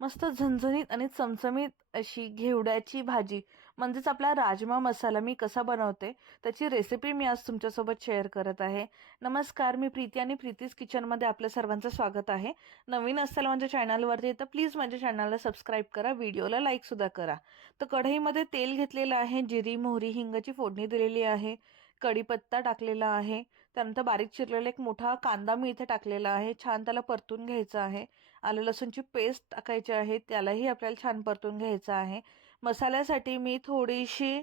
मस्त झणझणीत आणि चमचमीत अशी घेवड्याची भाजी म्हणजेच आपला राजमा मसाला मी कसा बनवते त्याची रेसिपी मी आज तुमच्यासोबत शेअर करत आहे. नमस्कार, मी प्रीती आणि प्रीतीज किचनमध्ये आपल्या सर्वांचं स्वागत आहे. नवीन असाल माझ्या चॅनलवरती तर प्लीज माझ्या चॅनलला सबस्क्राईब करा, व्हिडिओला लाईक सुद्धा करा. तर कढईमध्ये तेल घेतलेलं आहे, जिरी मोहरी हिंगाची फोडणी दिलेली आहे, कढीपत्ता टाकलेला आहे, त्यानंतर बारीक चिरलेला एक मोठा कांदा मी इथे टाकलेला आहे. छान त्याला परतून घ्यायचं आहे. आलं लसूणची पेस्ट टाकायची आहे, त्यालाही आपल्याला छान परतून घ्यायचं आहे. मसाल्यासाठी मी थोडीशी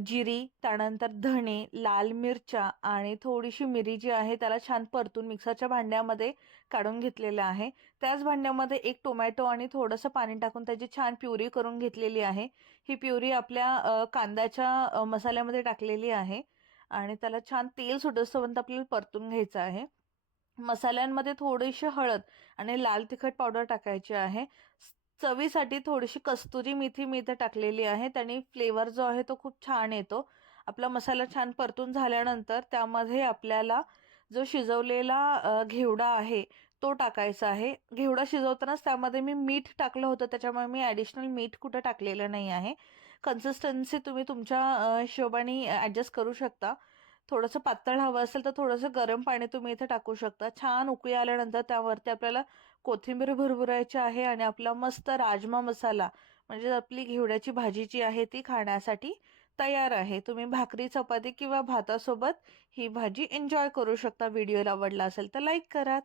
जिरी, त्यानंतर धणे, लाल मिरच्या आणि थोडीशी मिरी जी आहे त्याला छान परतून मिक्सरच्या भांड्यामध्ये काढून घेतलेलं आहे. त्याच भांड्यामध्ये एक टोमॅटो आणि थोडंसं पाणी टाकून त्याची छान प्युरी करून घेतलेली आहे. ही प्युरी आपल्या कांद्याच्या मसाल्यामध्ये टाकलेली आहे आणि त्याला छान तेल सुटेपर्यंत आपल्याला परतून घ्यायचं आहे. मसाल्यांमध्ये थोडीशी हळद आणि लाल तिखट पावडर टाकायची आहे. चवीसाठी थोडीशी कस्तुरी मेथी मी इथे टाकलेली आहे, त्याने फ्लेवर जो आहे तो खूप छान येतो. आपला मसाला छान परतून झाल्यानंतर त्यामध्ये आपल्याला जो शिजवलेला घेवडा आहे तो टाकायचा आहे. घेवडा शिजवतानाच त्यामध्ये मी मीठ टाकलं होतं, त्याच्यामुळे मी ॲडिशनल मीठ कुठं टाकलेलं नाही आहे. कन्सिस्टन्सी तुम्ही तुमच्या हिशोबाने ॲडजस्ट करू शकता. थोडंसं पातळ हवं असेल तर थोडंसं गरम पाणी तुम्ही इथे टाकू शकता. छान उकळी आल्यानंतर त्यावरती आपल्याला कोथिंबीर भुरभुरायची आहे आणि आपला मस्त राजमा मसाला म्हणजे आपली घेवड्याची भाजी जी आहे ती खाण्यासाठी तयार आहे. तुम्ही भाकरी, चपाती किंवा भातासोबत ही भाजी एन्जॉय करू शकता. व्हिडिओ आवडला असेल तर लाईक करा.